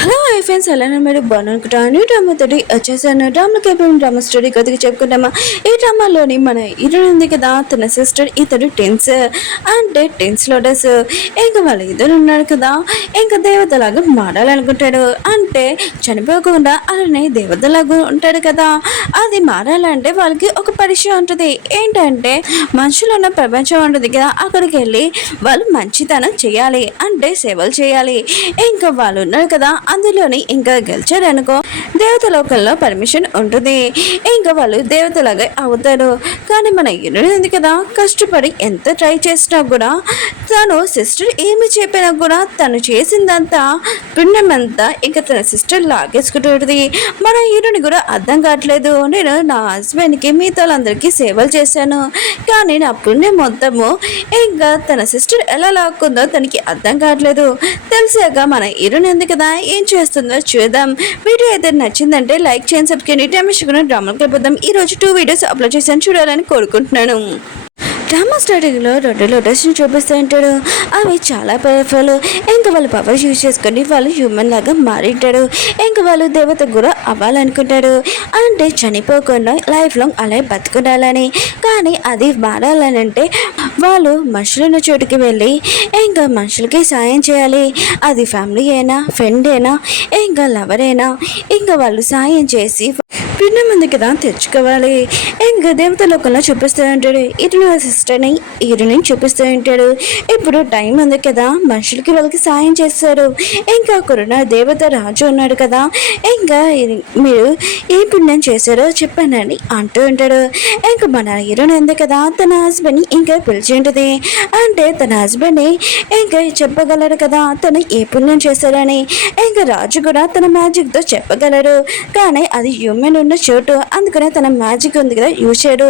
Hello hi friends, అలానే మీరు బాగునుకుంటాను. Drama తోటి వచ్చేసాను. డ్రామాకి అయిపోయిన డ్రామా స్టోరీ కొద్దిగా చెప్పుకుంటామా. ఈ డ్రామాలోని మన హీరో ఉంది కదా, తన సిస్టర్ ఇతడు టెన్స్ అంటే టెన్స్ లోటస్. ఇంకా వాళ్ళ ఇద్దరు ఉన్నాడు కదా, ఇంకా దేవతలాగా మారాలనుకుంటాడు. అంటే చనిపోకుండా అలానే దేవతలాగా ఉంటాడు కదా. అది మారాలంటే వాళ్ళకి ఒక పరీక్ష ఉంటుంది. ఏంటంటే మనుషులు ఉన్న ప్రపంచం ఉంటుంది కదా, అక్కడికి వెళ్ళి వాళ్ళు మంచితనం చేయాలి, అంటే సేవలు చేయాలి. ఇంకా వాళ్ళు ఉన్నారు కదా, అందులోని ఇంకా గెలిచారనుకో దేవతలోకంలో పర్మిషన్ ఉంటుంది. ఇంకా వాళ్ళు దేవతలాగా అవుతారు. కానీ మన హీరోయిన్ ఉంది కదా, కష్టపడి ఎంత ట్రై చేసినా కూడా తను సిస్టర్ ఏమి చెప్పినా కూడా తను చేసిందంతా పుణ్యమంతా ఇంకా తన సిస్టర్ లాగేసుకుంటుంది. మన హీరోని కూడా అర్థం కావట్లేదు. నేను నా హస్బెండ్కి మిగతా వాళ్ళందరికీ సేవలు చేశాను, కానీ నా పుణ్యం మొత్తము ఇంకా తన సిస్టర్ ఎలా లాక్కుందో తనకి అర్థం కావట్లేదు. తెలిసాక మన హీరోని ఉంది కదా, ఏం చేస్తుందో చూద్దాం. వీడియో అయితే నచ్చిందంటే లైక్ చేయండి, సబ్స్క్రైబ్ చేయండి. డ్రామాకి వెళ్ళిపోదాం. ఈ రోజు 2 వీడియోస్ అప్లోడ్ చేశాను, చూడాలని కోరుకుంటున్నాను. డ్రామా స్టార్టింగ్లో 2 లోటస్ని చూపిస్తూ ఉంటాడు. అవి చాలా పవర్ఫుల్. ఇంకా వాళ్ళ పవర్ యూజ్ చేసుకొని వాళ్ళు హ్యూమన్ లాగా మారింటాడు. ఇంకా వాళ్ళు దేవత కూడా అవ్వాలనుకుంటాడు, అంటే చనిపోకుండా లైఫ్ లాంగ్ అలా బతుకుండాలని. కానీ అది మారాలని అంటే వాళ్ళు మనుషులున్న చోటుకి వెళ్ళి ఇంకా మనుషులకి సాయం చేయాలి. అది ఫ్యామిలీ అయినా, ఫ్రెండ్ అయినా, ఇంకా లవర్ అయినా, ఇంకా వాళ్ళు సాయం చేసి పిండి మంది కదా తెచ్చుకోవాలి. ఇంకా దేవత లోకంలో చూపిస్తూ ఉంటాడు. ఇటు సిస్టర్ని హీరోని చూపిస్తూ ఉంటాడు. ఇప్పుడు టైం ఉంది కదా, మనుషులకి వాళ్ళకి సాయం చేస్తారు. ఇంకా కరోనా దేవత రాజు ఉన్నాడు కదా, ఇంకా మీరు ఏ పుణ్యం చేశారో చెప్పానని అంటూ ఉంటాడు. ఇంకా మన హీరోని ఉంది కదా, తన హస్బెండ్ని ఇంకా పిలిచి ఉంటుంది. అంటే తన హస్బెండ్ని ఇంకా చెప్పగలరు కదా తను ఏ పుణ్యం చేశారని. ఇంకా రాజు కూడా తన మ్యాజిక్తో చెప్పగలరు, కానీ అది హ్యూమన్ ఉన్న చోటు, అందుకనే తన మ్యాజిక్ ఉంది కదా యూజ్ చేయడు.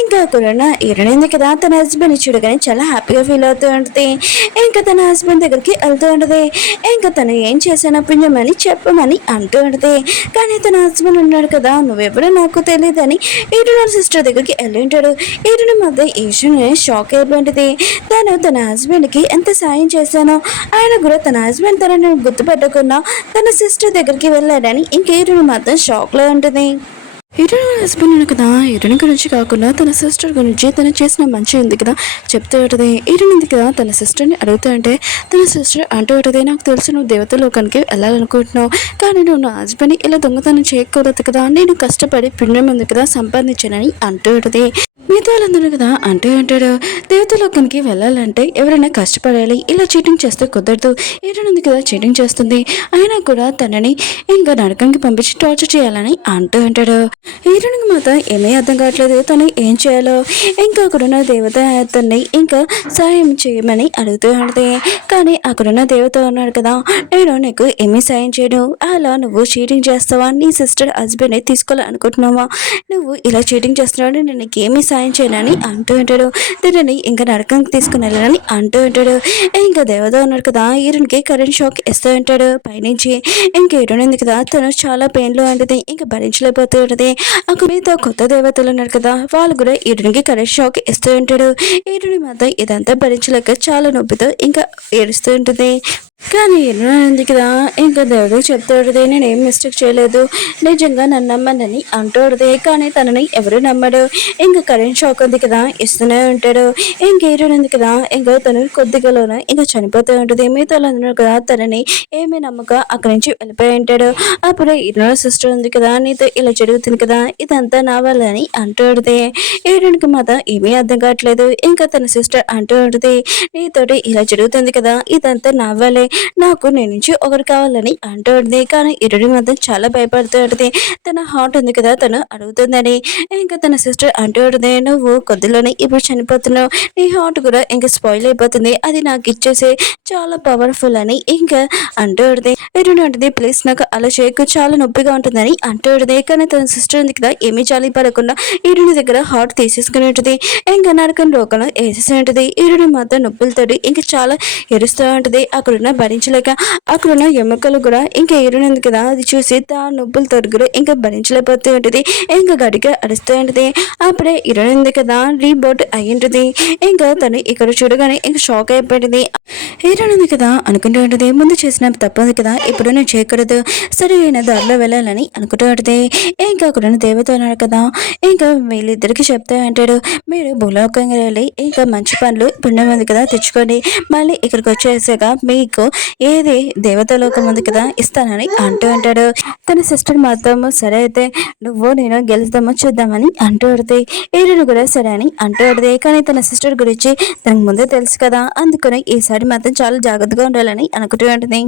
ఇంకా కరోనా హీరోయిన్ కదా తన హస్బెండ్ చూడగానే చాలా హ్యాపీగా ఫీల్ అవుతూ ఉంటుంది. ఇంకా తన హస్బెండ్ దగ్గరికి వెళ్తూ ఉంటుంది. ఇంకా తను ఏం చేశానో పుణ్యమని చెప్పమని అంటూ ఉంటుంది. కానీ తన హస్బెండ్ ఉన్నాడు కదా, నువ్వెప్పుడో నాకు తెలియదని హీరోయిన్ సిస్టర్ దగ్గరికి వెళ్ళి ఉంటాడు. హీరోయిన్ మధ్య ఈశ్వరుని షాక్ అయిపోయింది. తన హస్బెండ్కి ఎంత సాయం చేశానో ఆయన కూడా తన హస్బెండ్ తనని గుర్తుపెట్టకుండా తన సిస్టర్ దగ్గరికి వెళ్ళాడని ఇంక హీరోయిన్ మాత్రం షాక్లో ఉంటుంది. హీరోయిన్ హస్బెండ్ కదా, హీరోయిన్ గురించి కాకుండా తన సిస్టర్ గురించి తను చేసిన మంచి ఉంది కదా చెప్తూ ఉంటుంది. హీరోయిన్ ఉంది కదా తన సిస్టర్ని అడుగుతూ అంటే తన సిస్టర్ అంటూ ఉంటుంది, నాకు తెలుసు నువ్వు దేవతలోకానికి వెళ్ళాలనుకుంటున్నావు, కానీ నువ్వు నా హస్బెండ్ని ఇలా దొంగతనం చేయకూడదు కదా, నేను కష్టపడి పుణ్యం ఉంది కదా సంపాదించానని అంటూ ఉంటుంది. మిగతా వాళ్ళందరూ కదా అంటూ ఉంటాడు, దేవతలోకానికి వెళ్ళాలంటే ఎవరైనా కష్టపడాలి, ఇలా చీటింగ్ చేస్తే కుదరదు. హీరోయిన్ ఉంది కదా చీటింగ్ చేస్తుంది, అయినా కూడా తనని ఇంకా నరకంకి పంపించి టార్చర్ చేయాలని అంటూ ఉంటాడు. హీరోయిన్కి మాత్రం ఏమీ అర్థం కావట్లేదు, తను ఏం చేయాలో. ఇంకా అక్కడున్న దేవత అతన్ని ఇంకా సాయం చేయమని అడుగుతూ ఉంటుంది. కానీ అక్కడున్న దేవత ఉన్నాడు కదా, నేను నీకు ఏమీ సాయం చేయను, అలా నువ్వు చీటింగ్ చేస్తావా, నీ సిస్టర్ హస్బెండ్ని తీసుకోవాలనుకుంటున్నావా, నువ్వు ఇలా చీటింగ్ చేస్తున్నావు, నేను నీకు ఏమీ సాయం చేయనని అంటూ ఉంటాడు. దీనిని ఇంకా నరకంకి తీసుకుని వెళ్ళాలని అంటూ ఉంటాడు. ఇంకా దేవత ఉన్నాడు కదా, హీరోయిన్కి కరెంట్ షాక్ ఇస్తూ ఉంటాడు పైనుంచి. ఇంకా హీరోయిన్ ఉంది కదా, తను చాలా పెయిన్లో ఉంటుంది, ఇంకా భరించలేకపోతూ ఉంటుంది. అక్కడ మీతో కొత్త దేవతలు ఉన్నారు కదా, వాళ్ళు కూడా హీరోయిన్కి కరెంట్ షాక్ ఇస్తూ ఉంటాడు. హీరోయిన్ మాత్రం ఇదంతా భరించలేక చాలా నొప్పితో ఇంకా ఏడుస్తూ ఉంటుంది. కానీ ఉంది కదా, ఇంకా దేవుడు చెప్తాడుదే, నేను ఏం మిస్టేక్ చేయలేదు, నిజంగా నన్ను నమ్మనని అంటాడుదే. కానీ తనని ఎవరు నమ్మడు. ఇంకా కరెంట్ షాక్ ఉంది కదా ఇస్తూనే ఉంటాడు. ఇంక హీరోయిన్ ఉంది కదా, ఇంకా తను కొద్దిగాలోన ఇంకా చనిపోతూ ఉంటుంది. మిగతా అందరూ కదా తనని ఏమీ నమ్మక అక్కడి నుంచి వెళ్ళిపోయి ఉంటాడు. అప్పుడు హీరోయిన్ సిస్టర్ ఉంది కదా, నీతో ఇలా జరుగుతుంది కదా, ఇదంతా నా వల్ల అని అంటాడుదే. హీరోయిన్కి మాత్రం ఏమీ అర్థం కావట్లేదు. ఇంకా తన సిస్టర్ అంటూ ఉంటుంది, నీతోటి ఇలా జరుగుతుంది కదా, ఇదంతా నా వల్లే, నాకు నేను నుంచి ఒకరు కావాలని అంటూ ఉంటుంది. కానీ హీరోయిన్ మాత్రం చాలా భయపడుతూ ఉంటుంది. తన హార్ట్ ఉంది కదా తను అడుగుతుందని. ఇంకా తన సిస్టర్ అంటూ ఉంటుంది, నువ్వు కొద్దిలోనే ఇప్పుడు చనిపోతున్నావు, నీ హార్ట్ కూడా ఇంకా స్పాయిల్ అయిపోతుంది, అది నాకు ఇచ్చేసే, చాలా పవర్ఫుల్ అని ఇంకా అంటూ ఉంటుంది. హీరోయిన్ ఉంటుంది, ప్లీజ్ నాకు అలా చేయకు, చాలా నొప్పిగా ఉంటుందని అంటూ ఉంటుంది. కానీ తన సిస్టర్ ఉంది కదా ఏమీ జాలి పడకుండా హీరోయిన్ దగ్గర హార్ట్ తీసేసుకుని ఉంటుంది. ఇంకా నరకం లోకంలో వేసేసి ఉంటుంది. హీరోయిన్ మాత్రం నొప్పులతోటి ఇంకా చాలా ఎరుస్తూ ఉంటుంది. అక్కడున్న భరించలేక అక్కడున్న ఎముకలు కూడా ఇంకా హీరోయిన్ ఉంది కదా అది చూసి తా నొప్పులు తొరుగులు ఇంకా భరించలేకపోతూ ఉంటుంది. ఇంకా గడిగా అరుస్తూ ఉంటుంది. అప్పుడే హీరోయిన్ ఉంది కదా రీబోట్ అయ్యింటుంది. ఇంకా తను ఇక్కడ చూడగానే ఇంకా షాక్ అయిపోయింది. హీరోయిన్ ఉంది కదా అనుకుంటూ ఉంటుంది ముందు చేసిన తప్పు ఉంది కదా ఇప్పుడు నేను చేయకూడదు సరైన దారిలో వెళ్ళాలని అనుకుంటూ ఉంటుంది. ఇంకా అక్కడున్న దేవత ఉన్నాడు కదా ఇంకా వీళ్ళిద్దరికి చెప్తా అంటాడు మీరు భూలోకంగా వెళ్ళి ఇంకా మంచి పనులు పుణ్యం ఉంది కదా తెచ్చుకోండి మళ్ళీ ఇక్కడికి వచ్చేసాక మీకు ఏది దేవతలోకం ఉంది కదా ఇస్తానని అంటూ ఉంటాడు. తన సిస్టర్ మాత్రం సరే అయితే నువ్వు నేను గెలుస్తామో చూద్దామని అంటూ ఉంటుంది. హీరోయిన్ కూడా సరే అని అంటూ ఉంటుంది. కానీ తన సిస్టర్ గురించి తనకు ముందే తెలుసు కదా అందుకని ఈసారి మాత్రం చాలా జాగ్రత్తగా ఉండాలని అనుకుంటూ ఉంటుంది.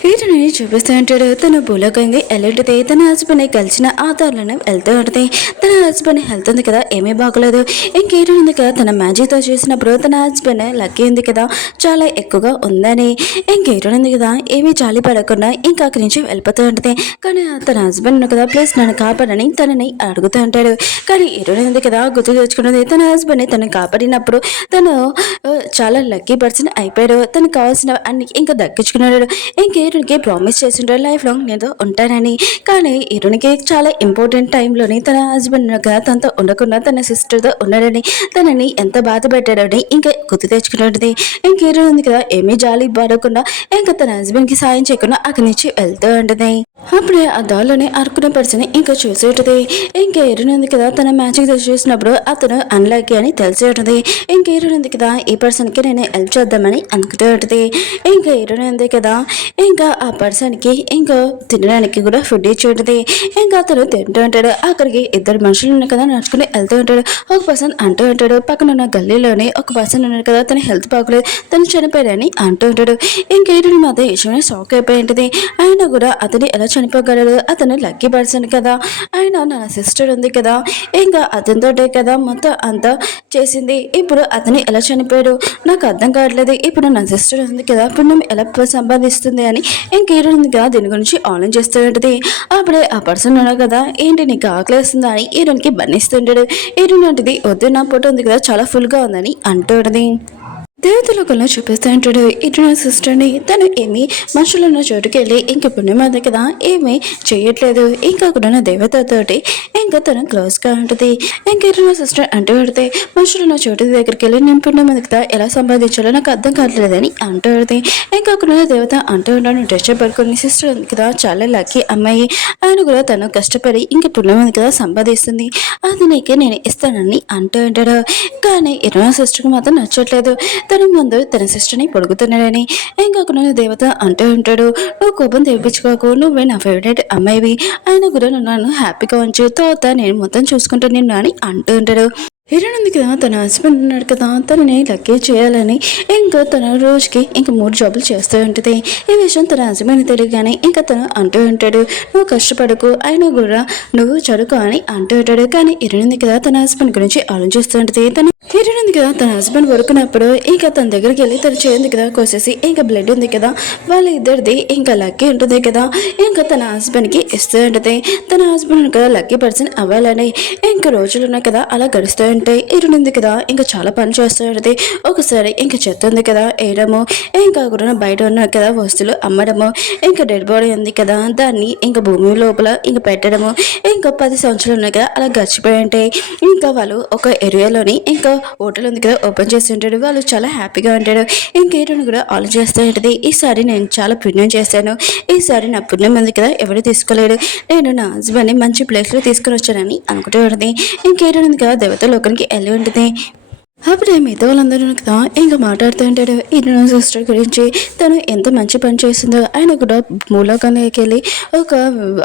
హీరోని చూపిస్తూ ఉంటాడు తన భూలోకంగా వెళ్ళేటిది తన హస్బెండ్ కలిసిన ఆ దారిలోనే వెళ్తూ ఉంటుంది. తన హస్బెండ్ హెల్త్ ఉంది కదా ఏమీ బాగోలేదు. ఇంక హీరోయిన్ ఉంది కదా తన మ్యాజిక్తో చూసినప్పుడు తన హస్బెండ్ లక్కీ ఉంది కదా చాలా ఎక్కువగా ఉందని ఇంక హీరోయిన్ ఉంది కదా ఏమీ జాలి పడకుండా ఇంకా అక్కడి నుంచి వెళ్ళిపోతూ ఉంటుంది. కానీ తన హస్బెండ్ ఉంది కదా ప్లీజ్ నన్ను కాపాడని తనని అడుగుతూ ఉంటాడు. కానీ హీరోయిన్ ఉంది కదా గుర్తు తెచ్చుకున్నది తన హస్బెండ్ తనని కాపాడినప్పుడు తను చాలా లక్కీ పర్సన్ అయిపోయాడు. తనకు కావాల్సిన అన్ని ఇంకా దక్కించుకున్నాడు. ఇంక హీరోనికి ప్రామిస్ చేసిండ్రు లైఫ్ లాంగ్ నేను ఉంటానని. కానీ హీరోనికి చాలా ఇంపార్టెంట్ టైంలోని తన హస్బెండ్ తనతో ఉండకుండా తన సిస్టర్తో ఉన్నాడని తనని ఎంత బాధ పెట్టాడని ఇంకా గుర్తు తెచ్చుకున్నది. ఇంక హీరో ఉంది కదా ఏమీ జాలి పడకుండా ఇంకా తన హస్బెండ్కి సాయం చేయకుండా అక్కడి నుంచి వెళ్తూ ఉంటుంది. అప్పుడే ఆ దారిలోనే అరుకునే పర్సన్ ఇంకా చూసి ఉంటుంది. ఇంకా హీరోయిన్ ఉంది కదా తన మ్యాజిక్ చూసినప్పుడు అతను అన్లక్కీ అని తెలిసి ఉంటుంది. ఇంక హీరోయిన్ ఉంది కదా ఈ పర్సన్కి నేను హెల్ప్ చేద్దామని అనుకుంటూ ఉంటుంది. ఇంకా హీరోయిన్ ఉంది కదా ఇంకా ఆ పర్సన్కి ఇంకా తినడానికి కూడా ఫుడ్ ఇచ్చి ఉంటుంది. ఇంకా అతను తింటూ ఉంటాడు. అక్కడికి ఇద్దరు మనుషులు ఉన్నాయి కదా నడుచుకుని వెళ్తూ ఉంటాడు. ఒక పర్సన్ అంటూ ఉంటాడు పక్కన ఉన్న గల్లీలోనే ఒక పర్సన్ ఉన్నాడు కదా తన హెల్త్ బాగోలేదు తను చనిపోయాడని అంటూ ఉంటాడు. ఇంకా హీరోయిన్ మాత్రం విషయమే షాక్ అయిపోయి ఉంటుంది. ఆయన కూడా అతని ఎలా చనిపోగలడు అతను లక్కీ పర్సన్ కదా ఆయన నా సిస్టర్ ఉంది కదా ఇంకా అతనితోటే కదా మొత్తం అంతా చేసింది ఇప్పుడు అతను ఎలా చనిపోయాడు నాకు అర్థం కావట్లేదు. ఇప్పుడు నా సిస్టర్ ఉంది కదా పుణ్యం ఎలా సంపాదిస్తుంది అని ఇంక హీరోయిన్ ఉంది కదా దీని గురించి ఆన్లైన్ చేస్తూ ఉంటుంది. అప్పుడే ఆ పర్సన్ ఉన్నాడు కదా ఏంటి నీకు ఆకలేస్తుందా అని హీరోయిన్కి బన్నిస్తుంటాడు. హీరోయిన్ అంటది వద్దు నా ఫోటో ఉంది కదా చాలా ఫుల్గా ఉందని అంటూ ఉంటుంది. దేవతలోకంలో చూపిస్తూ ఉంటాడు ఇటు నా సిస్టర్ని తను ఏమి మనుషులు ఉన్న చోటుకి వెళ్ళి ఇంక పుణ్యం ఉంది కదా ఏమీ చేయట్లేదు ఇంకా కూడా దేవతతోటి ఇంకా తను క్లోజ్గా ఉంటుంది. ఇంకా ఇటు నా సిస్టర్ అంటూ పడితే మనుషులు ఉన్న చోటు దగ్గరికి వెళ్ళి నేను పుణ్యం ఉంది కదా ఎలా సంపాదించాలో నాకు అర్థం కావట్లేదని అంటూ పడితే ఇంకా అక్కడ దేవత అంటూ ఉంటాను డ్రెస్ పడుకొని సిస్టర్ ఉంది కదా చాలా లక్కీ అమ్మాయి ఆయన కూడా తను కష్టపడి ఇంకా పుణ్యం ఉంది కదా సంపాదిస్తుంది అది నీకే నేను ఇస్తానని అంటూ ఉంటాడు. కానీ ఇటు నా సిస్టర్కి మాత్రం నచ్చట్లేదు. తన ముందు తన సిస్టర్ని పొడుగుతున్నాడని ఇంకా దేవత అంటూ ఉంటాడు నువ్వు కోపం తెప్పించుకోకు నువ్వే నా ఫేవరెట్ అమ్మాయివి ఆయన కూడా నన్ను హ్యాపీగా ఉంచు తర్వాత నేను మొత్తం చూసుకుంటూ నిన్ను అని అంటూ ఉంటాడు. హీరోయిన్ ఉంది కదా తన హస్బెండ్ ఉన్నాడు కదా తనని లక్కీ చేయాలని ఇంకా తన రోజుకి ఇంకా 3 జాబులు చేస్తూ ఉంటుంది. ఈ విషయం తన హస్బెండ్ తెలియగానే ఇంకా తను అంటూ ఉంటాడు నువ్వు కష్టపడకు అయినా కూడా నువ్వు చదువుకో అని అంటూ ఉంటాడు. కానీ హీరోయిన్ ఉంది కదా తన హస్బెండ్ గురించి ఆలోచిస్తూ ఉంటుంది. తన హీరోయిన్ ఉంది కదా తన హస్బెండ్ పడుకున్నప్పుడు ఇంకా తన దగ్గరికి వెళ్ళి తను చేయంది కదా కోసేసి ఇంకా బ్లడ్ ఉంది కదా వాళ్ళ ఇద్దరిది ఇంకా లక్కీ ఉంటుంది కదా ఇంకా తన హస్బెండ్కి ఇస్తూ ఉంటుంది. తన హస్బెండ్ కదా లక్కీ పర్సన్ అవ్వాలని ఇంకా రోజులు ఉన్నాయి కదా అలా గడుస్తూ ఉంటాయి. హీరోయిన్ ఉంది కదా ఇంకా చాలా పని చేస్తూ ఉంటుంది. ఒకసారి ఇంకా చెత్త ఉంది కదా వేయడము ఇంకా కూడా బయట ఉన్న కదా వస్తువులు అమ్మడము ఇంకా డెడ్ బాడీ ఉంది కదా దాన్ని ఇంకా భూమి లోపల ఇంకా పెట్టడము ఇంకా 10 సంవత్సరాలు ఉన్నాయి కదా అలా గడిచిపోయి ఉంటాయి. ఇంకా వాళ్ళు ఒక ఏరియాలోని ఇంకా హోటల్ ఉంది కదా ఓపెన్ చేసి ఉంటాడు. వాళ్ళు చాలా హ్యాపీగా ఉంటాడు. ఇంకా హీరోయిన్ కూడా ఆలోచిస్తూ ఉంటుంది ఈసారి నేను చాలా పుణ్యం చేశాను ఈసారి నా పుణ్యం ఉంది కదా ఎవరు తీసుకోలేడు నేను నా హస్బెండ్ని మంచి ప్లేస్లో తీసుకుని వచ్చానని అనుకుంటూ ఉంటుంది. ఇంకా హీరోయిన్ ఉంది కదా దేవతలోకానికి వెళ్ళి ఉంటుంది. అప్పుడే మిగతా వాళ్ళందరూ కదా ఇంకా మాట్లాడుతూ ఉంటాడు హీరోయిన్ సిస్టర్ గురించి తను ఎంత మంచి పని చేసిందో ఆయన కూడా మూలకానికి వెళ్ళి ఒక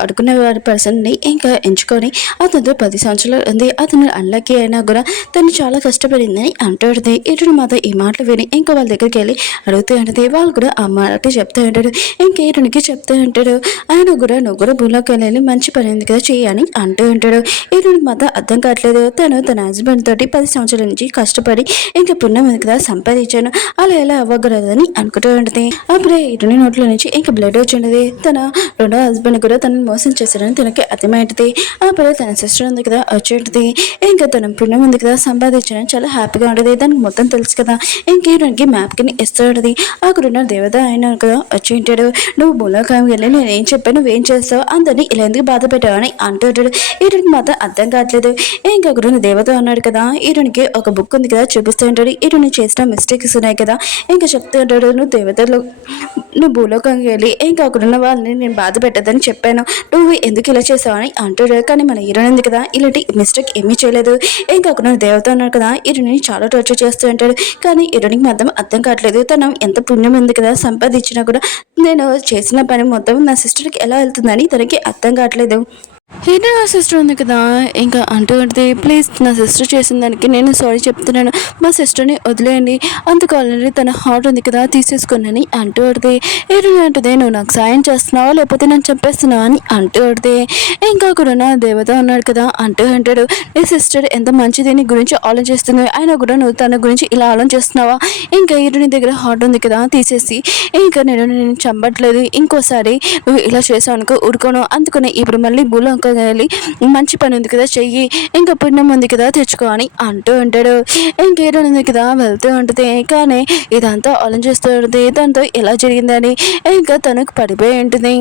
అడుగునే పర్సన్ని ఇంకా ఎంచుకొని అతనితో 10 సంవత్సరాలు ఉంది అతను అన్లక్కీ అయినా కూడా తను చాలా కష్టపడిందని అంటాడుతుంది. హీరోయిన్ మాత్రం ఈ మాటలు విని ఇంకా వాళ్ళ దగ్గరికి వెళ్ళి అడుగుతూ ఉంటుంది. వాళ్ళు కూడా ఆ మాట చెప్తూ ఉంటాడు. ఇంకా హీరోయిన్కి చెప్తూ ఉంటాడు ఆయన కూడా నువ్వు కూడా భూలోకి వెళ్ళి మంచి పని ఉంది కదా చేయని అంటూ ఉంటాడు. హీరోయిన్కి మాత్రం అర్థం కావట్లేదు తను తన హస్బెండ్ తోటి 10 సంవత్సరాల నుంచి కష్టపడి కష్టపడి ఇంకా పుణ్యం ఉంది కదా సంపాదించాను, అలా ఎలా అవ్వగలదని అనుకుంటూ ఉంటుంది. అప్పుడే ఇటుని నోట్లో నుంచి ఇంకా బ్లడ్ వచ్చిండది. తన రెండో హస్బెండ్ కూడా తనని మోసం చేశాడని తనకి అర్థమైంటది. అప్పుడే తన సిస్టర్ ఉంది కదా వచ్చేంటది. ఇంకా తన పుణ్యం ఉంది కదా సంపాదించడం చాలా హ్యాపీగా ఉంటుంది. దానికి మొత్తం తెలుసు కదా. ఇంకేడానికి మ్యాప్ కిని ఇస్తూ ఉంటుంది. అక్కడున్న దేవత ఆయన కదా వచ్చి ఉంటాడు. నువ్వు మూలకాయం వెళ్ళి నేనేం చెప్పాను నువ్వేం చేస్తావు, అందరినీ ఇలా ఎందుకు బాధ పెట్టావు అని అంటూ ఉంటాడు. ఈరునికి మాత్రం అర్థం కావట్లేదు. ఇంకా అక్కడున్న దేవత అన్నాడు కదా, ఈరునికి ఒక బుక్ ఉంది కదా చూపిస్తూ ఉంటాడు. ఈరుని చేసిన మిస్టేక్స్ ఉన్నాయి కదా, ఇంకా చెప్తూ ఉంటాడు నువ్వు దేవతలు నువ్వు భూలోకంకి వెళ్ళి ఇంకా అక్కడున్న వాళ్ళని నేను బాధ పెట్టదని చెప్పాను, నువ్వు ఎందుకు ఇలా చేసావు అని అంటాడు. కానీ మన హీరోయిన్ ఉంది కదా ఇలాంటి మిస్టేక్ ఏమీ చేయలేదు. ఇంకా అక్కడ దేవత ఉన్నారు కదా హీరోని చాలా టార్చర్ చేస్తూ ఉంటాడు. కానీ హీరోనికి మాత్రం అర్థం కావట్లేదు. తను ఎంత పుణ్యం ఉంది కదా సంపాదించినా కూడా నేను చేసిన పని మొత్తం నా సిస్టర్కి ఎలా వెళ్తుందని తనకి అర్థం కావట్లేదు. ఏంటో నా సిస్టర్ ఉంది కదా ఇంకా అంటూ ఉంటుంది, ప్లీజ్ నా సిస్టర్ చేసిన దానికి నేను సారీ చెప్తున్నాను, మా సిస్టర్ని వదిలేయండి, అందుకు ఆల్రెడీ తన హార్ట్ ఉంది కదా తీసేసుకున్నాని అంటూ ఉంటుంది. ఏంటి అంటుంది, నువ్వు నాకు సాయం చేస్తున్నావా లేకపోతే నేను చెప్పేస్తున్నావా అని అంటూ ఉంటుంది. ఇంకా కూడా నా దేవత ఉన్నాడు కదా అంటూ అంటాడు, నీ సిస్టర్ ఎంత మంచిది నీ గురించి ఆలోచిస్తుంది, అయినా కూడా నువ్వు తన గురించి ఇలా ఆలోచిస్తున్నావా, ఇంకా నీ దగ్గర హార్ట్ ఉంది కదా తీసేసి ఇంకా నేను చంపట్లేదు, ఇంకోసారి నువ్వు ఇలా చేసావు అనుకో ఊరుకోను, అందుకని ఇప్పుడు మళ్ళీ భూలో వెళ్ళి మంచి పని ఉంది కదా చెయ్యి, ఇంకా పుణ్యం ఉంది కదా తెచ్చుకో అని అంటూ ఉంటాడు. ఇంకేదో ఉంది కదా వెళ్తూ ఉంటుంది. కానీ ఇదంతా ఆలోచిస్తూ ఉంటుంది దాంతో ఎలా జరిగిందని. ఇంకా తనకు పడిపోయి ఉంటుంది.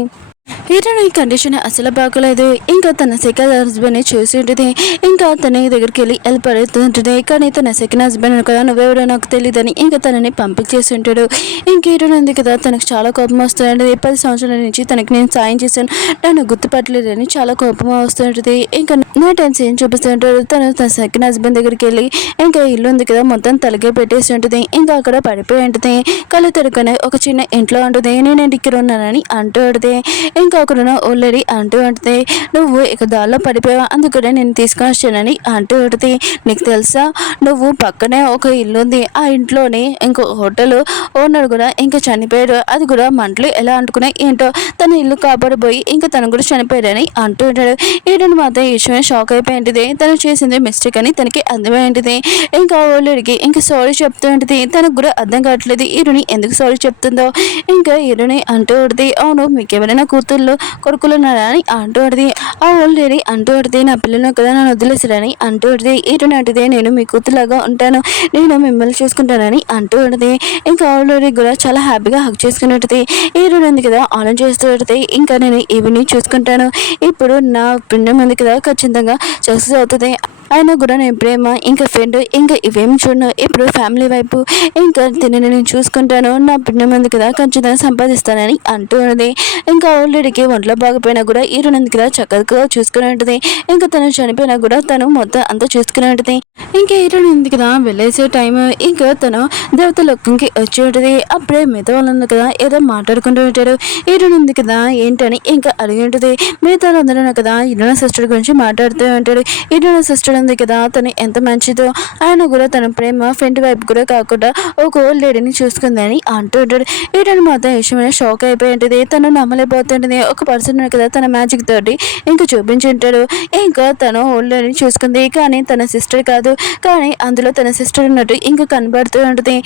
హీరోయిన్ ఈ కండిషన్ అసలు బాగోలేదు. ఇంకా తన సెకండ్ హస్బెండ్ని చూసి ఉంటుంది. ఇంకా తన దగ్గరికి వెళ్ళి హెల్ప్ అడుగుతుంటుంది. కానీ తన సెకండ్ హస్బెండ్ కదా నువ్వెవరో నాకు తెలియదని ఇంకా తనని పంపించేసి ఉంటాడు. ఇంక హీరోయిన్ ఉంది కదా తనకు చాలా కోపం వస్తుంది. 10 సంవత్సరాల నుంచి తనకి నేను సాయం చేశాను, నన్ను గుర్తుపట్టలేదని చాలా కోపం వస్తుంటుంది. ఇంకా నా టెన్స్ ఏం చూపిస్తుంటాడు. తన సెకండ్ హస్బెండ్ దగ్గరికి వెళ్ళి ఇంకా ఇల్లు ఉంది కదా మొత్తం తలగే పెట్టేసి ఉంటుంది. ఇంకా అక్కడ పడిపోయి ఉంటుంది. కళ్ళు తెరుకునే ఒక చిన్న ఇంట్లో ఉంటుంది. నేను ఇక్కడ ఉన్నానని అంటూ ఉంటుంది. ఇంకా ఒకరున్న ఓల్రెడీ అంటూ ఉంటుంది, నువ్వు ఇక దారిలో పడిపోయావు అందుకనే నేను తీసుకొని వచ్చానని అంటూ ఉంటుంది. నీకు తెలుసా నువ్వు పక్కనే ఒక ఇల్లు ఉంది, ఆ ఇంట్లోనే ఇంకో హోటల్ ఓనర్ కూడా ఇంకా చనిపోయాడు, అది కూడా మంటలు ఎలా అంటుకున్నాయి ఏంటో, తన ఇల్లు కాపాడిపోయి ఇంకా తను కూడా చనిపోయాడని అంటూ ఉంటాడు. ఈడని మాత్రం ఈ విషయమే షాక్ అయిపోయింది. తను చేసింది మిస్టేక్ అని తనకి అర్థమైంది. ఇంకా ఓల్రెడీకి ఇంకా సారీ చెప్తూ ఉంటుంది. తనకు కూడా అర్థం కావట్లేదు ఈరుని ఎందుకు సారీ చెప్తుందో. ఇంకా ఈరుని అంటూ ఉంటుంది, అవును మీకు ఎవరైనా కూతుళ్ళు కొడుకులు ఉన్నారని అంటూ ఉంటుంది. ఆ ఓల్రెడీ అంటూ ఉంటుంది, నా పిల్లలు కదా నన్ను వదిలేసారని అంటూ ఉంటుంది. ఈరుని అంటుంది, నేను మీ కూతురులాగా ఉంటాను, నేను మిమ్మల్ని చూసుకుంటానని అంటూ ఉంటుంది. ఇంకా ఆల్రెడీ కూడా చాలా హ్యాపీగా హక్ చేసుకుని ఉంటుంది. ఈరుని ఉంది కదా ఆలోచన చేస్తూ ఉంటుంది, ఇంకా నేను ఈవిని చూసుకుంటాను, ఇప్పుడు నా పుణ్యం ఉంది కదా ఖచ్చితంగా సక్సెస్ అవుతుంది, అయినా కూడా నేను ప్రేమ ఇంకా ఫ్రెండ్ ఇంకా ఇవేమి చూడను, ఇప్పుడు ఫ్యామిలీ వైపు ఇంకా తినని నేను చూసుకుంటాను, నా పుణ్యం ఉంది కదా ఖచ్చితంగా సంపాదిస్తానని అంటూ ఉన్నది. ఇంకా ఆల్రెడీకి ఒంట్లో బాగపోయినా కూడా ఈరునందుకు కదా చక్కగా చూసుకుని ఉంటుంది. ఇంకా తను చనిపోయినా కూడా తను మొత్తం అంతా చూసుకుని ఉంటుంది. ఇంకా ఈరునందుకు కదా వెళ్ళేసే టైం ఇంకా తను దేవత లోకంకి వచ్చి ఉంటుంది. అప్పుడే మిగతా వాళ్ళందరూ కదా ఏదో మాట్లాడుకుంటూ ఉంటారు. ఈరునుంది కదా ఏంటని ఇంకా అడిగి ఉంటుంది. మిగతా వాళ్ళందరూ కదా ఈరున సిస్టర్ గురించి మాట్లాడుతూ ఉంటాడు. ఈరున సిస్టర్ ఉంది కదా తను ఎంత మంచిదో, ఆయన కూడా తన ప్రేమ ఫ్రెండ్ వైపు కూడా కాకుండా ఒక ఓల్డ్ లేడీని చూసుకుందని అంటూ ఉంటాడు. ఈడని మాత్రం విషయమైన షాక్ అయిపోయి ఉంటుంది. తను నమ్మలేకపోతుంటుంది. ఒక పర్సన్ కదా తన మ్యాజిక్ తోటి ఇంకా చూపించుంటాడు. ఇంకా తను ఓల్డ్ లేడీని చూసుకుంది, కానీ తన సిస్టర్ కాదు, కానీ అందులో తన సిస్టర్ ఉన్నట్టు ఇంకా కనబడుతూ ఉంటుంది.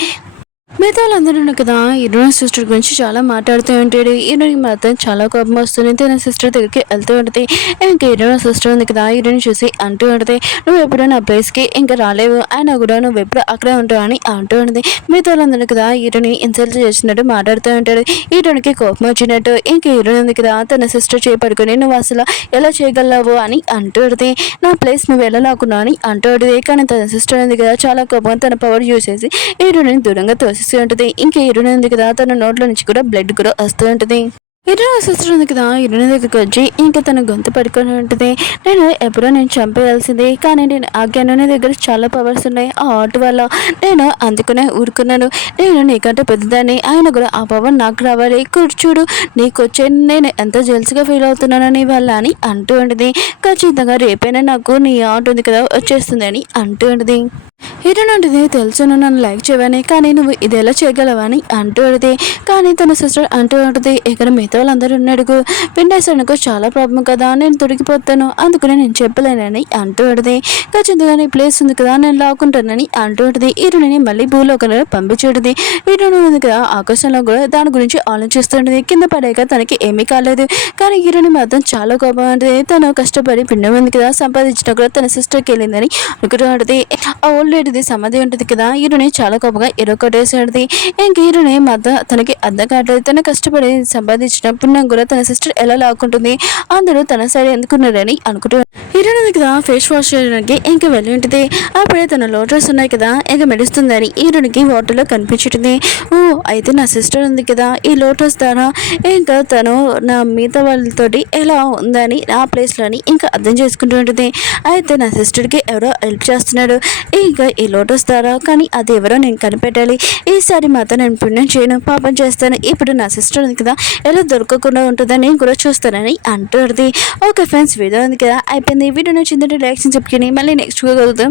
మిగతా వాళ్ళందరూ కదా హీరోయిన్ సిస్టర్ గురించి చాలా మాట్లాడుతూ ఉంటాడు. హీరోయిన్ మాత్రం చాలా కోపం వస్తుంది. తన సిస్టర్ దగ్గరికి వెళ్తూ ఉంటుంది. ఇంకా హీరోయిన్ సిస్టర్ ఉంది కదా హీరోయిన్ చూసి అంటూ ఉంటుంది, నువ్వు ఎప్పుడు నా ప్లేస్కి ఇంకా రాలేవు, అయినా కూడా నువ్వు ఎప్పుడు అక్కడే ఉంటావు అని అంటూ ఉంటుంది. మిగతా వాళ్ళందరూ కదా హీరోని ఇన్సల్ట్ చేసినట్టు మాట్లాడుతూ ఉంటాడు. హీరోయిన్కి కోపం వచ్చినట్టు ఇంకా హీరోయిన్ ఉంది కదా తన సిస్టర్ చేపడుకొని నువ్వు అసలు ఎలా చేయగలవు అని అంటూ ఉంటుంది. నా ప్లేస్ నువ్వు వెళ్ళలాకున్నావు అని అంటూ ఉంటుంది. కానీ తన సిస్టర్ ఉంది కదా చాలా కోపం తన పవర్ యూజ్ చేసి హీరోయిన్ దూరంగా తోసి ఉంటుంది. ఇంకా హీరోయిన్ ఉంది కదా తన నోట్లో నుంచి కూడా బ్లడ్ కూడా వస్తూ ఉంటుంది. హీరోయిన్ సిస్టర్ ఉంది కదా హీరోయిన్ దగ్గరికి వచ్చి ఇంకా తన గొంతు పడుకొని ఉంటుంది. నేను చంపేయాల్సిందే, కానీ నేను ఆ జ్ఞానం దగ్గర చాలా పవర్స్ ఉన్నాయి, ఆ ఆర్ట్ వల్ల నేను అందుకునే ఊరుకున్నాను, నేను నీకంటే పెద్దదాన్ని, ఆయన కూడా ఆ పవర్ నాకు రావాలి, చూడు నీకు వచ్చే నేను ఎంత జెల్స్గా ఫీల్ అవుతున్నాను నీ వల్ల అని అంటూ ఉంటుంది. ఖచ్చితంగా రేపైనా నాకు నీ ఆర్ట్ ఉంది కదా వచ్చేస్తుంది అని అంటూ ఉంటుంది. ఇటునంటిది తెలుసును నన్ను లైక్ చేయవని, కానీ నువ్వు ఇది ఎలా చేయగలవని అంటూ అడితే, కానీ తన సిస్టర్ అంటూ ఉంటుంది, ఇక్కడ మిగతా వాళ్ళందరూ అడుగు పిండేసానుకో చాలా ప్రాబ్లం కదా, నేను తొడిగిపోతాను, అందుకనే నేను చెప్పలేనని అంటూ అడితే, ఖచ్చితంగా ప్లేస్ ఉంది కదా నేను లాక్కుంటానని అంటూ ఉంటుంది. ఇరుని మళ్ళీ భూలోకంలో పంపించేది. ఇరుని ఉంది కదా ఆకాశంలో కూడా దాని గురించి ఆలోచిస్తుంటుంది. కింద పడేక తనకి ఏమీ కాలేదు, కానీ ఇరుని మాత్రం చాలా కోపం ఉంటుంది. తను కష్టపడి పిండం ఉంది కదా సంపాదించినా కూడా తన సిస్టర్కి వెళ్ళిందని అనుకుంటూ ఉంటుంది. ఆ ఓల్డ్ లేడీది సమాధి ఉంటుంది కదా, హీరోని చాలా కోపంగా ఇరొక్కటేసాడుది. ఇంక హీరోని మధ్య తనకి అర్థం కావట్లేదు, తన కష్టపడి సంపాదించిన పుణ్యం కూడా తన సిస్టర్ ఎలా లాక్కుంటుంది, అందరూ తన సైడ్ ఎందుకున్నారని అనుకుంటూ హీరోయిన్ కదా ఫేస్ వాష్ చేయడానికి ఇంకా వెళ్ళి ఉంటుంది. అప్పుడే తన లోటస్ ఉన్నాయి కదా ఇంకా మెడుస్తుందని హీరోనికి వాటర్లో కనిపించుంటుంది. ఓ అయితే నా సిస్టర్ ఉంది కదా ఈ లోటస్ ద్వారా ఇంకా తను నా మిగతా వాళ్ళతోటి ఎలా ఉందని ఆ ప్లేస్లోని ఇంకా అర్థం చేసుకుంటూ ఉంటుంది. అయితే నా సిస్టర్కి ఎవరో హెల్ప్ చేస్తున్నాడు ఇంకా ఈ లోటస్ ద్వారా, కానీ అది ఎవరో నేను కనిపెట్టాలి. ఈసారి మాత్రం నేను పుణ్యం చేయను పాపం చేస్తాను, ఇప్పుడు నా సిస్టర్ ఉంది కదా ఎలా దొరకకుండా ఉంటుందని నేను కూడా చూస్తానని అంటుంది. ఓకే ఫ్రెండ్స్, వీడియో ఉంది కదా అయిపోయింది. వీడియో నచ్చిందంటే లైక్ చెప్పుకొని మళ్ళీ నెక్స్ట్ కలుద్దాం.